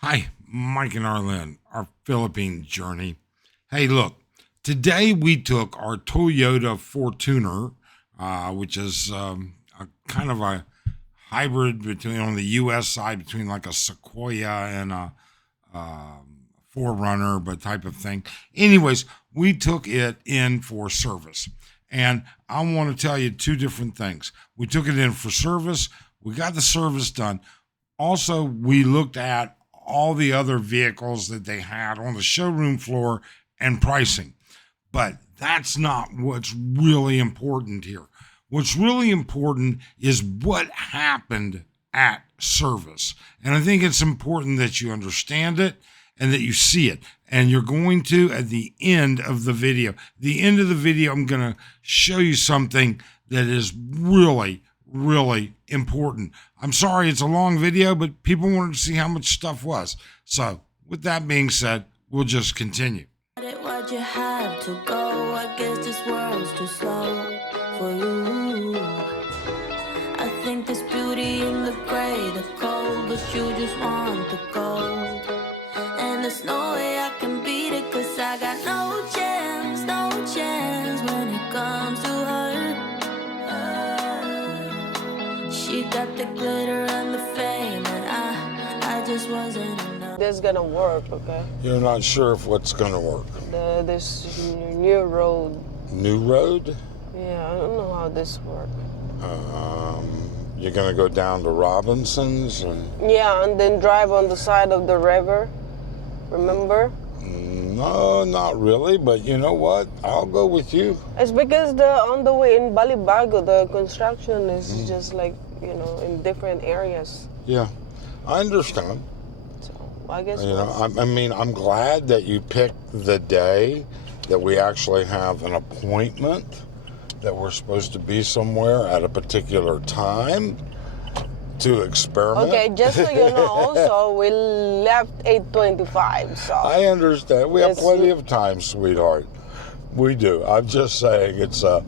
Hi, Mike and Arlen, our Philippine journey. Hey, look, today we took our Toyota Fortuner, which is a kind of a hybrid between on the U.S. side between like a Sequoia and a Forerunner, but type of thing. Anyways, we took it in for service, and I want to tell you two different things. We took it in for service. We got the service done. Also, we looked at all the other vehicles that they had on the showroom floor and pricing. But that's not what's really important here. What's really important is what happened at service. And I think it's important that you understand it and that you see it. And you're going to at the end of the video. The end of the video, I'm going to show you something that is really important. I'm sorry it's a long video, but people wanted to see how much stuff was. So, with that being said, we'll just continue. Why'd you have to go? I guess this world's too slow for you. I think there's beauty in the gray, the cold, but you just want the gold. And there's no way I can beat it, cause I got no chance when it comes to her. She got the glitter and the fame, and I just wasn't enough. This gonna work, okay? You're not sure if what's going to work. This new road. New road? Yeah, I don't know how this works. You're going to go down to Robinson's and Yeah, and then drive on the side of the river. Remember? no, not really, but you know what? I'll go with you. It's because on the way in Balibago, the construction is just like, in different areas. Yeah, I understand. So I guess I'm glad that you picked the day that we actually have an appointment, that we're supposed to be somewhere at a particular time to experiment. Okay, just so you know, also we left 8:25. So I understand. We have plenty of time, sweetheart. We do. I'm just saying it's a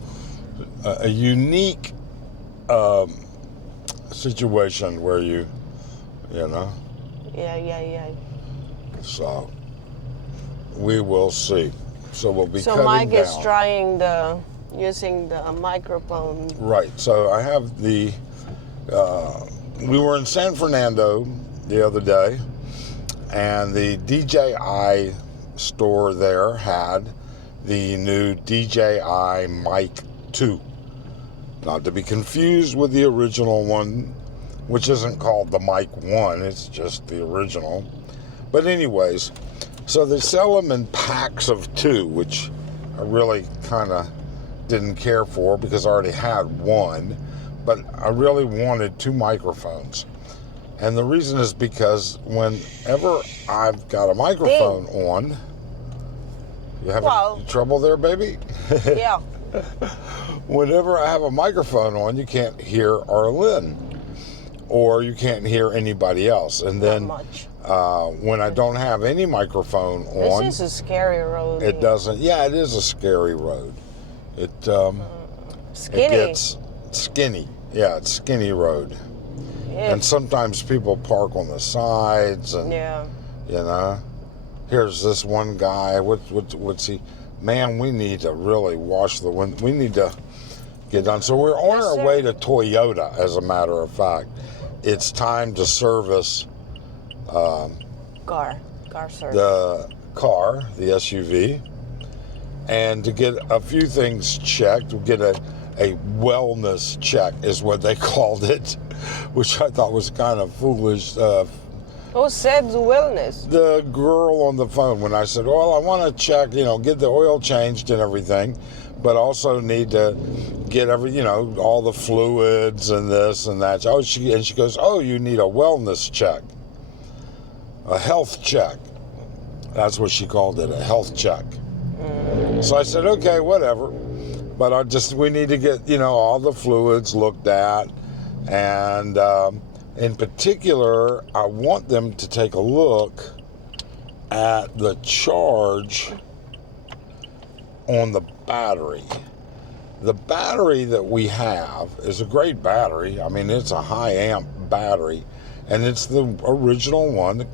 unique situation where you know. Yeah. So we will see. So we'll be So cutting Mike down. is trying using the microphone. Right. So I have the. We were in San Fernando the other day, and the DJI store there had the new DJI Mic 2. Not to be confused with the original one, which isn't called the Mic 1, it's just the original. But anyways, so they sell them in packs of 2, which I really kind of didn't care for because I already had one, but I really wanted 2 microphones. And the reason is because whenever I've got a microphone on, you having trouble there, baby? Yeah. Whenever I have a microphone on, you can't hear Arlen, or you can't hear anybody else. And then when I don't have any microphone on, this is a scary road. it doesn't. Yeah, it is a scary road. Skinny. It gets skinny. Yeah, it's skinny road. Yeah. And sometimes people park on the sides, and here's this one guy. What's he? Man, we need to really wash the wind. We need to get done. So we're on our way to Toyota. As a matter of fact, it's time to service car service. the car, the SUV, and to get a few things checked. We'll get a wellness check, is what they called it, which I thought was kind of foolish. Who said wellness? The girl on the phone, when I said, well, I want to check, get the oil changed and everything, but also need to get all the fluids and this and that. She goes, oh, you need a wellness check, a health check. That's what she called it, a health check. So I said, okay, whatever. But we need to get, all the fluids looked at. And in particular, I want them to take a look at the charge on the battery. The battery that we have is a great battery. I mean, it's a high amp battery, and it's the original one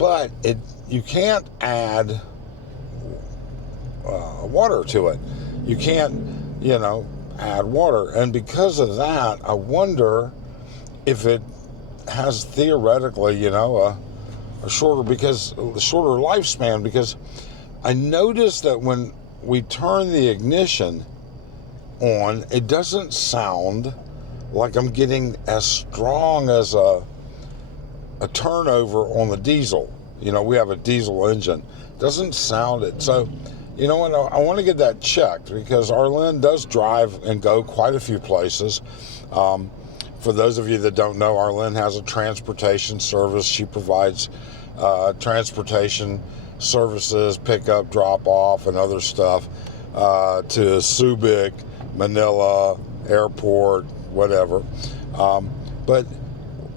but you can't add water to it. You can't, add water. And because of that, I wonder if it has theoretically, a shorter lifespan, because I noticed that when we turn the ignition on, it doesn't sound like I'm getting as strong as a turnover on the diesel. We have a diesel engine. Doesn't sound it. So, you know what? I want to get that checked, because Arlene does drive and go quite a few places. For those of you that don't know, Arlene has a transportation service. She provides transportation services, pickup, drop off, and other stuff to Subic, Manila, airport, whatever. But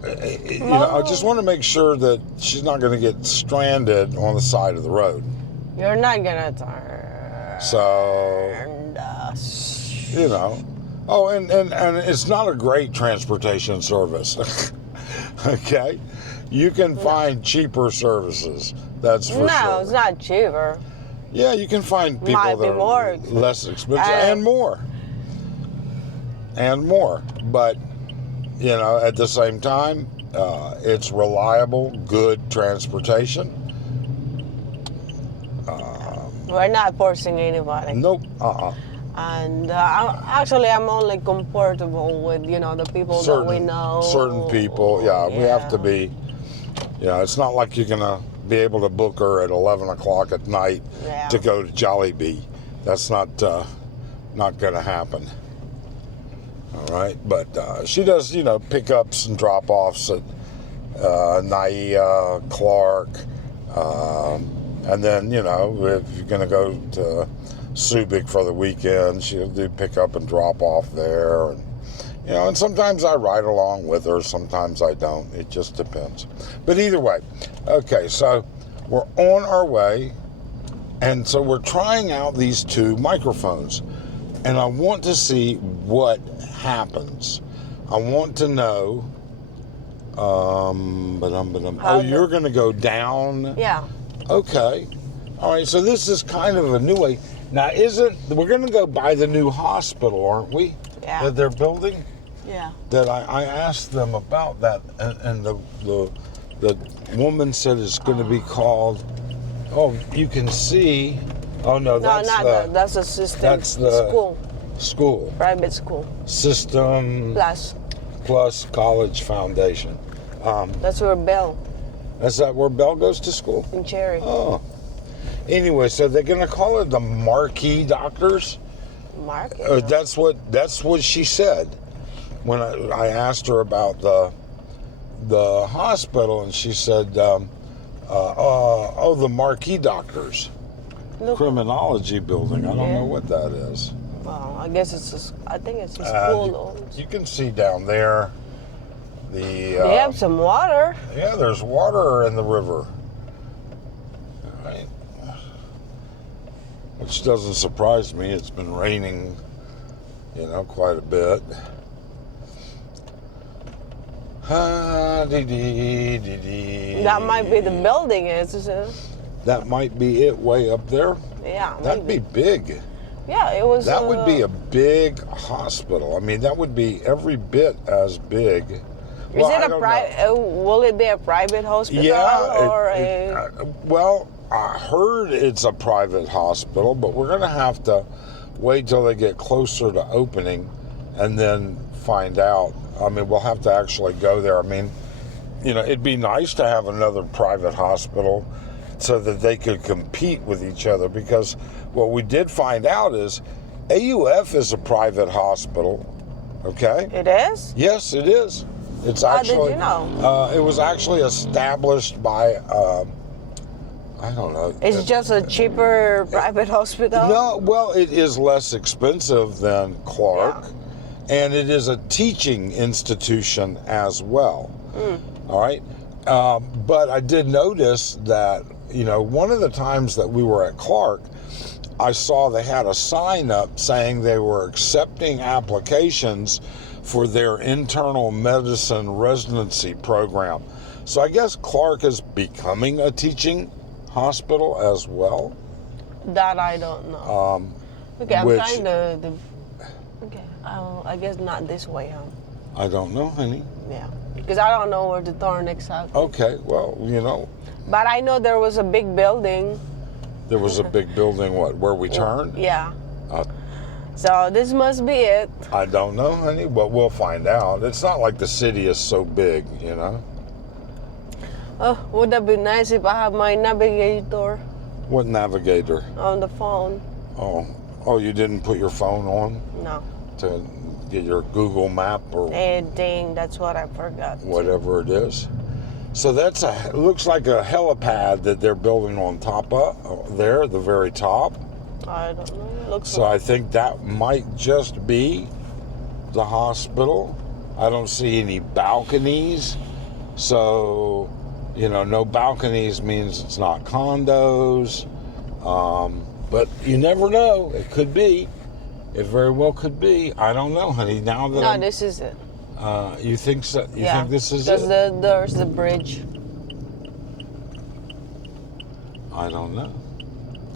I just want to make sure that she's not going to get stranded on the side of the road. You're not gonna turn. So, Oh, and it's not a great transportation service. Okay? You can find cheaper services. That's for sure. No, it's not cheaper. Yeah, you can find people Might be that more are expensive. less expensive and more. But, at the same time, it's reliable, good transportation. We're not forcing anybody. Nope. And I'm only comfortable with, the people that we know. Certain people, we have to be, it's not like you're going to be able to book her at 11 o'clock at night to go to Jollibee. That's not going to happen. All right, but she does, pickups and drop-offs at Naia, Clark, and then, if you're going to go to Subic for the weekend, she'll do pickup and drop-off there, and and sometimes I ride along with her, sometimes I don't. It just depends. But either way, okay, so we're on our way, and so we're trying out these two microphones, and I want to see what happens. I want to know, you're going to go down? Yeah. Okay. All right, so this is kind of a new way. Now, we're going to go by the new hospital, aren't we? Yeah. That they're building? Yeah. That I asked them about that, and the woman said it's going to be called, you can see, that's a system. That's the school. Private school. System Plus College Foundation. That's where Belle. Is that where Belle goes to school? In Cherry. Oh. Anyway, so they're going to call it the Marquee Doctors? Marquee? That's what she said when I asked her about the hospital, and she said, the Marquee Doctors. Criminology building. I don't know what that is. Well, I guess I think it's a school. You can see down there they have some water. Yeah, there's water in the river. All right. Which doesn't surprise me. It's been raining, quite a bit. That might be the building, isn't it? That might be it way up there. Yeah. That'd be big. Yeah, it was. That would be a big hospital. I mean, that would be every bit as big. Is it a private? Will it be a private hospital? Yeah. Well, I heard it's a private hospital, but we're going to have to wait till they get closer to opening and then find out. I mean, we'll have to actually go there. I mean, it'd be nice to have another private hospital so that they could compete with each other, because what we did find out is AUF is a private hospital, okay? It is? Yes, it is. It's actually. How did you know? It was actually established by, I don't know. It's just a cheaper private hospital? No, well, it is less expensive than Clark, and it is a teaching institution as well. All right? But I did notice that, one of the times that we were at Clark, I saw they had a sign up saying they were accepting applications for their internal medicine residency program. So I guess Clark is becoming a teaching hospital as well. That I don't know. Okay, I'm which- trying to. Okay, I guess not this way, huh? I don't know, honey. Yeah, because I don't know where to turn exactly. Okay, well, you know, But I know there was a big building. there was a big building, where we turned? Yeah. Uh, So this must be it. I don't know, honey, but we'll find out. It's not like the city is so big, you know? Oh, would that be nice if I have my navigator What navigator? on the phone? Oh, you didn't put your phone on No. to get your Google map or Dang, that's what I forgot. whatever it is. So it looks like a helipad that they're building on top of there, the very top. I don't know. Looks So I think that might just be the hospital. I don't see any balconies. So, you know, no balconies means it's not condos. But you never know. It could be. It very well could be. I don't know, honey. Now that No, this is it. you think so? You Yeah. think this is Because it? there's the bridge. I don't know.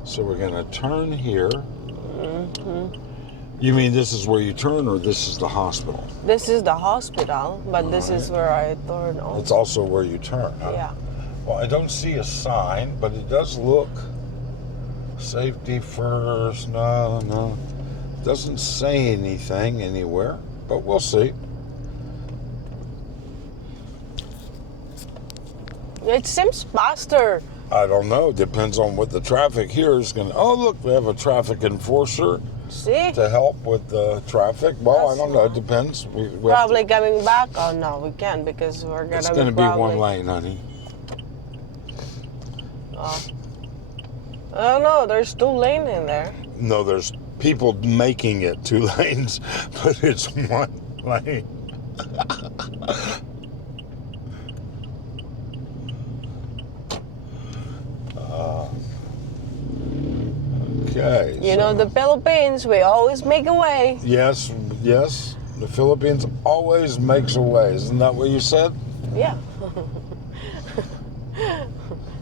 So we're gonna turn here. Mm-hmm. You mean this is where you turn, or this is the hospital? This is the hospital, but this is where I turn on. It's also where you turn. Huh? Yeah. Well, I don't see a sign, but it does look safety first. No. Doesn't say anything anywhere, but we'll see. It seems faster. I don't know. Depends on what the traffic here is going to. Oh, look, we have a traffic enforcer See? to help with the traffic. Well, I That's don't know. It nice. depends. We have Probably coming back. Oh no, we can't because we're gonna. it's going to be one lane, honey. Oh. I don't know. There's 2 lanes in there. No, there's people making it 2 lanes, but it's 1 lane. Okay. You know, the Philippines, we always make a way. Yes. The Philippines always makes a way. Isn't that what you said? Yeah.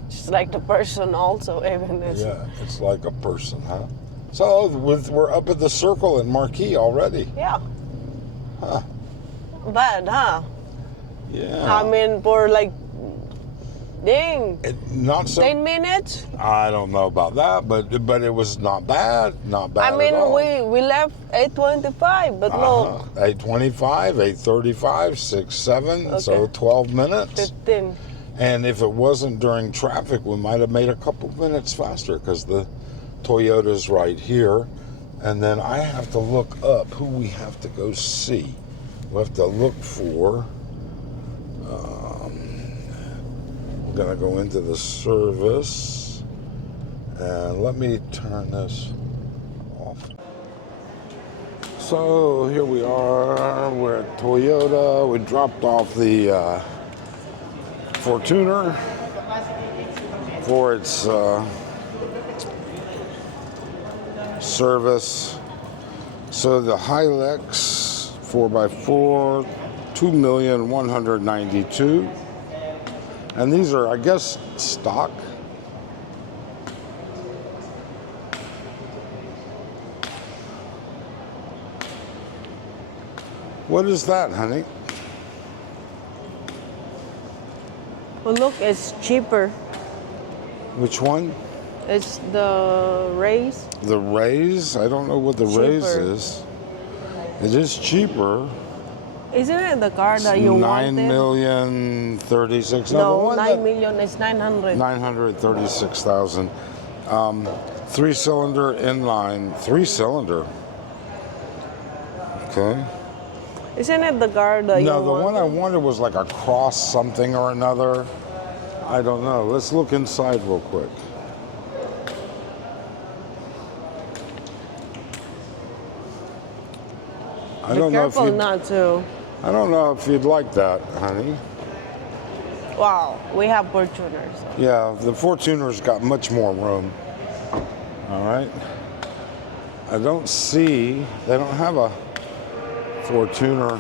Just like the person also, even this. Yeah, it's like a person, huh? So we're up at the circle in Marquee already. Yeah. Huh. Bad, huh? Yeah. I mean, for like, dang, Not so. 10 minutes? I don't know about that, but it was not bad. Not bad. I mean, at all. we left 8:25, but look, 8:25, 8:35, 6, 7, so Okay. 12 minutes. 15. And if it wasn't during traffic, we might have made a couple minutes faster because the Toyota's right here. And then I have to look up who we have to go see. We have to look for. We're going to go into the service. And let me turn this off. So here we are. We're at Toyota. We dropped off the Fortuner for its service. So the Hilux 4x4, $2,192,000, and these are, I guess, stock. What is that, honey? Well, look, it's cheaper. Which one? It's the race. The Raise? I don't know what the Raise Cheaper. is. It is cheaper. Isn't it the car that you wanted? 9,036,000. No, 9 million is 900. 936,000. 3-cylinder inline. 3-cylinder. Okay. Isn't it the car that you No, the wanted? one I wanted was like a cross something or another. I don't know. Let's look inside real quick. I Be don't know if careful you. not to. I don't know if you'd like that, honey. Wow, we have Fortuners. So. Yeah, the Fortuner's got much more room. All right. I don't see. They don't have a Fortuner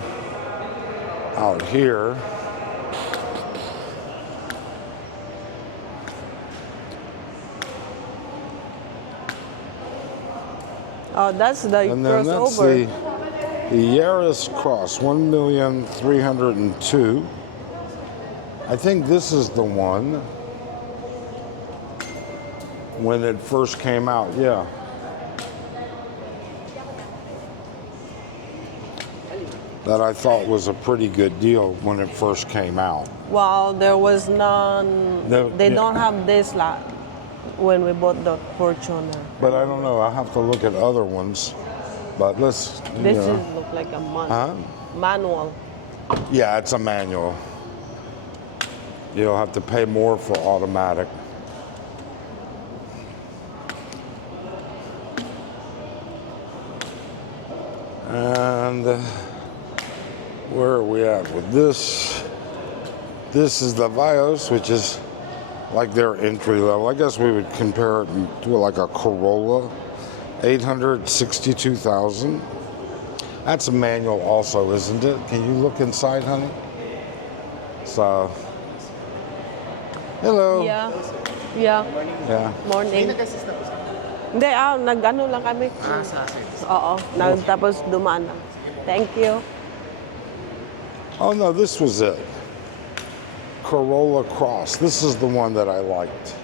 out here. Oh, that's the And then that's crossover. the Yaris Cross, 1,302,000. I think this is the one when it first came out, yeah. That I thought was a pretty good deal when it first came out. Well, there was none. They Yeah. don't have this lot when we bought the Fortuner. But I don't know, I'll have to look at other ones. But let's, This is look like a manual. Yeah, it's a manual. You'll have to pay more for automatic. And where are we at with this? This is the Vios, which is like their entry level. I guess we would compare it to like a Corolla, 862,000. That's a manual also, isn't it? Can you look inside, honey? So, hello. Yeah. Yeah. Yeah. Morning. Hindi, nag-ano lang kami. Oo, tapos dumaan lang. Thank you. Oh no, this was it. Corolla Cross. This is the one that I liked.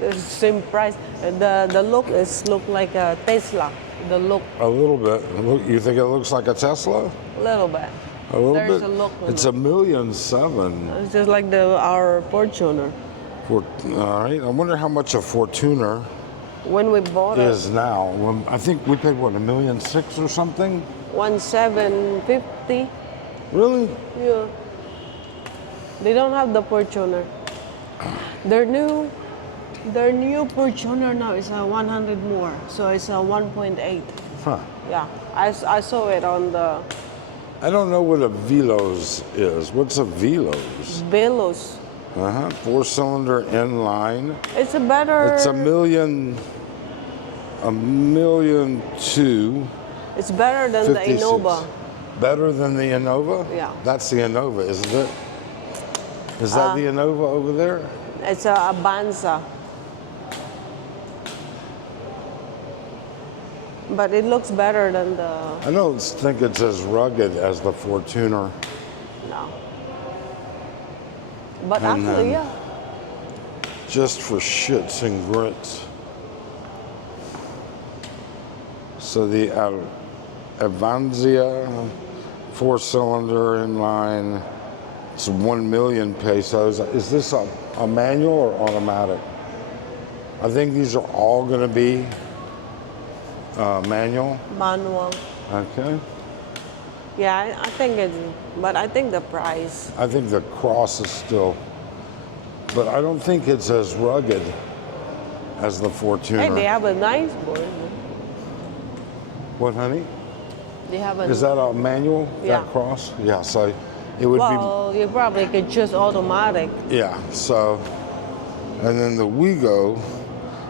The same price. The look look like a Tesla. The look, A little bit. Look, you think it looks like a Tesla? a little bit. A little There's bit. a look on It's it. $1,700,000. It's just like our Fortuner. All right. I wonder how much a Fortuner When we bought is now. I think we paid what, $1,600,000 or something. it, 1,750. Really? Yeah. They don't have the Fortuner. Their new Fortuner now is a 100 more, so it's a 1.8. Huh. Yeah, I saw it on the I don't know what a Velos is. What's a Velos? Velos. 4-cylinder inline. It's a better. It's $1,200,000. It's better than the 56. Innova. Better than the Innova? Yeah. That's the Innova, isn't it? Is that the Innova over there? It's a Avanza. But it looks better than the I don't think it's as rugged as the Fortuner. no. But And actually, then- yeah. Just for shits and grits. So the Avanzia 4-cylinder inline, it's 1,000,000 pesos. Is this a manual or automatic? I think these are all going to be manual. Manual. Okay. Yeah, I think it's. But I think the price. I think the Cross is still, but I don't think it's as rugged as the Fortuner. Hey, they have a nice board. What, honey? They have a. Is that a manual? Yeah. That Cross? Yeah. So it would well, you probably could choose automatic. be. Yeah. So, and then the Wigo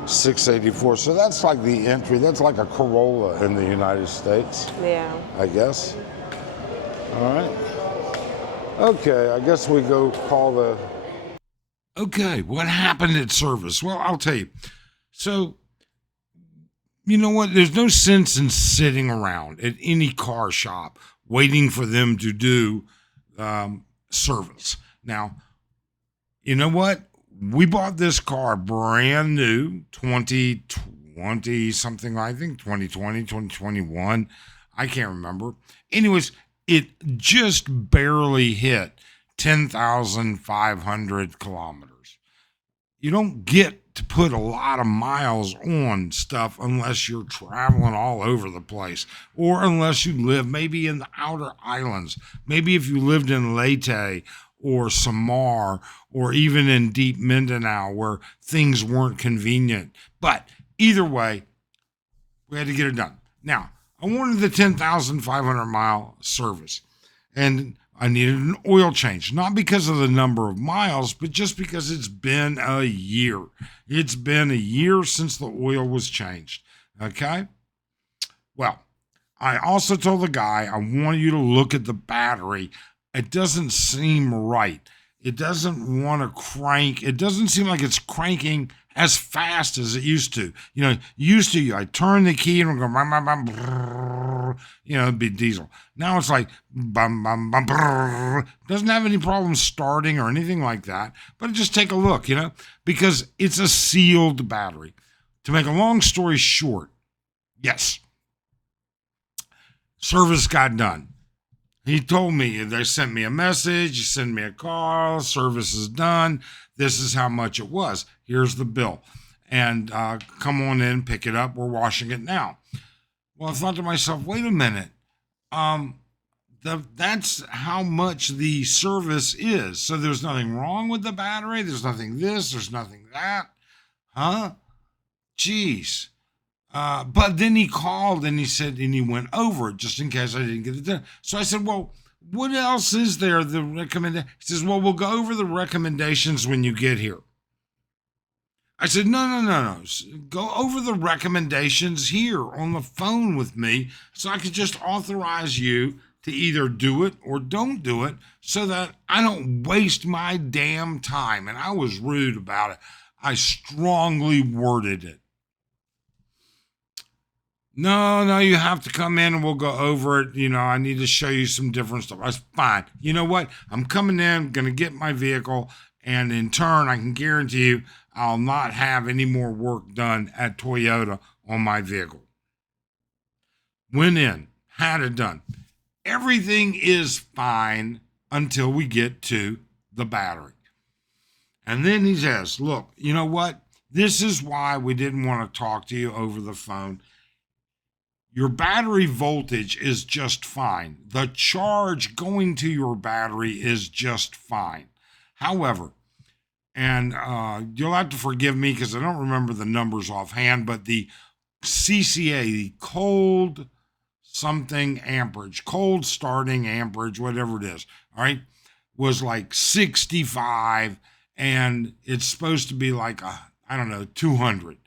684. So that's like the entry. That's like a Corolla in the United States, Yeah. I guess. All right. Okay. I guess we go call the. Okay, what happened at service? Well, I'll tell you. So, you know what? There's no sense in sitting around at any car shop waiting for them to do service. Now, you know what? We bought this car brand new, 2020 something, I think, 2020, 2021. I can't remember. Anyways, it just barely hit 10,500 kilometers. You don't get to put a lot of miles on stuff unless you're traveling all over the place, or unless you live maybe in the outer islands. Maybe if you lived in Leyte or Samar or even in deep Mindanao where things weren't convenient. But either way, we had to get it done. Now, I wanted the 10,500 mile service, and I needed an oil change, not because of the number of miles, but just because it's been a year. It's been a year since the oil was changed. Okay? Well, I also told the guy, I want you to look at the battery. It doesn't seem right. It doesn't want to crank. It doesn't seem like it's cranking as fast as it used to. I turn the key and it'll go, bum, bum, bum, brrr, it'd be diesel. Now it's like, bum, bum, bum, brrr. Doesn't have any problem starting or anything like that. But just take a look, because it's a sealed battery. To make a long story short, yes, service got done. He told me, they sent me a message, you send me a call, service is done. This is how much it was. Here's the bill. And come on in, pick it up. We're washing it now. Well, I thought to myself, wait a minute. That's how much the service is. So there's nothing wrong with the battery. There's nothing this, there's nothing that. Huh? Jeez. But then he called and he said, and he went over it just in case I didn't get it done. So I said, well, what else is there? The recommendation. He says, well, we'll go over the recommendations when you get here. I said, no. Go over the recommendations here on the phone with me so I could just authorize you to either do it or don't do it so that I don't waste my damn time. And I was rude about it. I strongly worded it. No, you have to come in and we'll go over it. I need to show you some different stuff. I was fine. You know what? I'm coming in, going to get my vehicle, and in turn, I can guarantee you I'll not have any more work done at Toyota on my vehicle. Went in, had it done. Everything is fine until we get to the battery. And then he says, look, you know what? This is why we didn't want to talk to you over the phone. Your battery voltage is just fine. The charge going to your battery is just fine. However, and you'll have to forgive me because I don't remember the numbers offhand, but the CCA, the cold something amperage, cold starting amperage, whatever it is, all right, was like 65, and it's supposed to be like, 200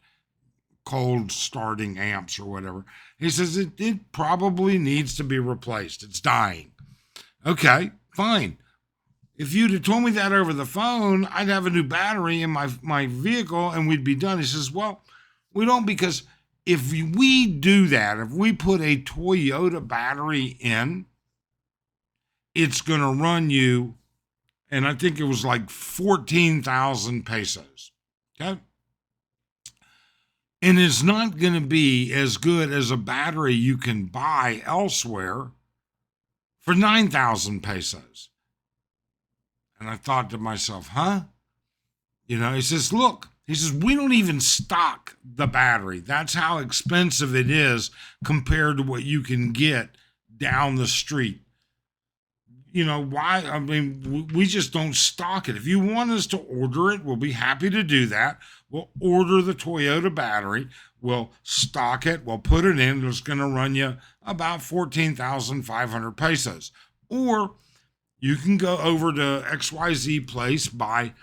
cold starting amps or whatever. He says it probably needs to be replaced. It's dying. Okay, fine. If you'd have told me that over the phone, I'd have a new battery in my vehicle and we'd be done. He says, well, we don't, because if we do that, if we put a Toyota battery in, it's going to run you, and I think it was like 14,000 pesos. Okay? And it's not going to be as good as a battery you can buy elsewhere for 9,000 pesos. And I thought to myself, huh? He says, look, we don't even stock the battery. That's how expensive it is compared to what you can get down the street. Why? I mean, we just don't stock it. If you want us to order it, we'll be happy to do that. We'll order the Toyota battery. We'll stock it. We'll put it in. It's going to run you about 14,500 pesos. Or you can go over to XYZ place by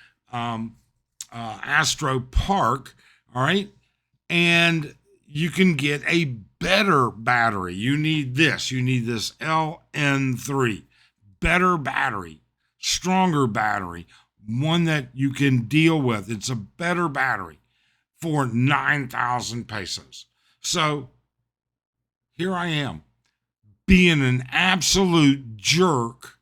Astro Park, all right? And you can get a better battery. You need this LN3. Better battery, stronger battery, one that you can deal with. It's a better battery for 9,000 pesos. So here I am being an absolute jerk.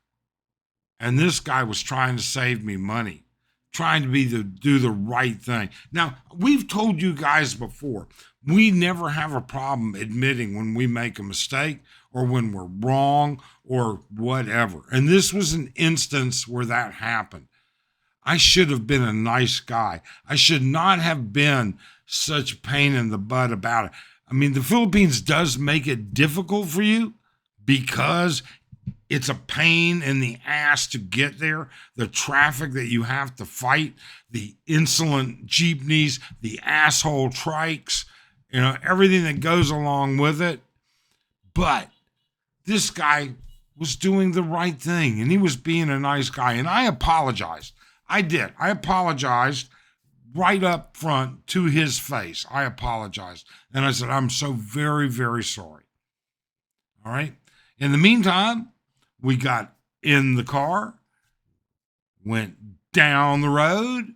And this guy was trying to save me money, trying to do the right thing. Now, we've told you guys before, we never have a problem admitting when we make a mistake or when we're wrong or whatever. And this was an instance where that happened. I should have been a nice guy. I should not have been such a pain in the butt about it. I mean, the Philippines does make it difficult for you because it's a pain in the ass to get there. The traffic that you have to fight, the insolent jeepneys, the asshole trikes, everything that goes along with it. But this guy was doing the right thing and he was being a nice guy. And I apologized. I did. I apologized right up front to his face. I apologized. And I said, I'm so very, very sorry. All right. In the meantime, we got in the car, went down the road,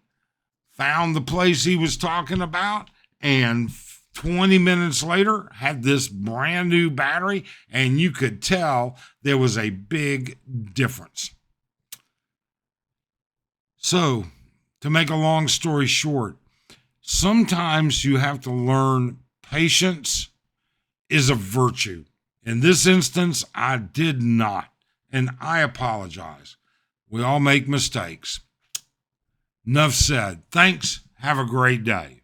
found the place he was talking about, and 20 minutes later had this brand new battery, and you could tell there was a big difference. So, to make a long story short, sometimes you have to learn patience is a virtue. In this instance, I did not, and I apologize. We all make mistakes. Enough said. Thanks. Have a great day.